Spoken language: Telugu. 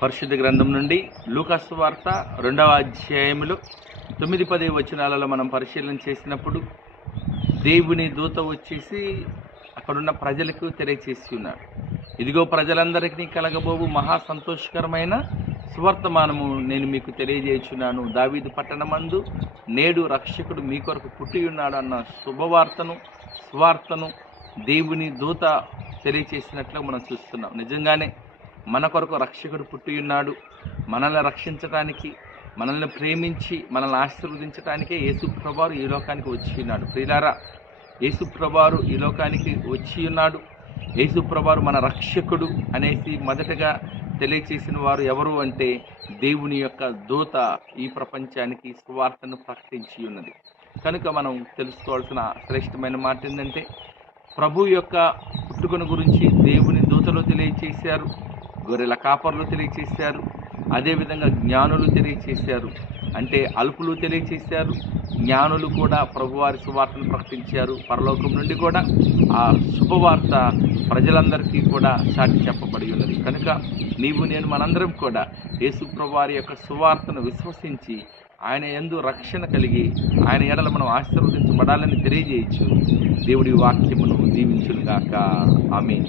పరిశుద్ధ గ్రంథం నుండి లూకా సువార్త 2వ అధ్యాయములో 9-10 వచనాలలో మనం పరిశీలన చేసినప్పుడు దేవుని దూత వచ్చేసి అక్కడున్న ప్రజలకు తెలియచేసి ఉన్నాడు. ఇదిగో ప్రజలందరికీ కలగబోవు మహా సంతోషకరమైన సువర్తమానము నేను మీకు తెలియజేయుచున్నాను. దావీదు పట్టణమందు నేడు రక్షకుడు మీ కొరకు పుట్టి ఉన్నాడు అన్న సువార్తను దేవుని దూత తెలియచేసినట్లు మనం చూస్తున్నాం. నిజంగానే మన కొరకు రక్షకుడు పుట్టి ఉన్నాడు. మనల్ని రక్షించడానికి, మనల్ని ప్రేమించి, మనల్ని ఆశీర్వదించడానికే యేసు ప్రభువారు ఈ లోకానికి వచ్చి ఉన్నాడు. ప్రియులారా, యేసు ప్రభువారు ఈ లోకానికి వచ్చి ఉన్నాడు. యేసు ప్రభువారు మన రక్షకుడు అనేసి మొదటగా తెలియచేసిన వారు ఎవరు అంటే దేవుని యొక్క దూత ఈ ప్రపంచానికి సువార్తను ప్రకటించి ఉన్నది. కనుక మనం తెలుసుకోవాల్సిన శ్రేష్టమైన మాట ఏంటంటే, ప్రభు యొక్క పుట్టుకను గురించి దేవుని దూతలు తెలియచేశారు, గొర్రెల కాపర్లు తెలియచేశారు, అదేవిధంగా జ్ఞానులు తెలియచేశారు. అంటే అల్పులు తెలియచేశారు, జ్ఞానులు కూడా ప్రభువారి సువార్తను ప్రకటించారు. పరలోకం నుండి కూడా ఆ శుభవార్త ప్రజలందరికీ కూడా చాటి చెప్పబడి ఉన్నది. కనుక నీవు నేను మనందరం కూడా యేసు ప్రభువారి యొక్క సువార్తను విశ్వసించి ఆయన యందు రక్షణ కలిగి ఆయన ఎడల మనం ఆశీర్వదించబడాలని తెలియజేయచ్చు. దేవుడి వాక్యమును దీవించునుగాక. ఆమేన్.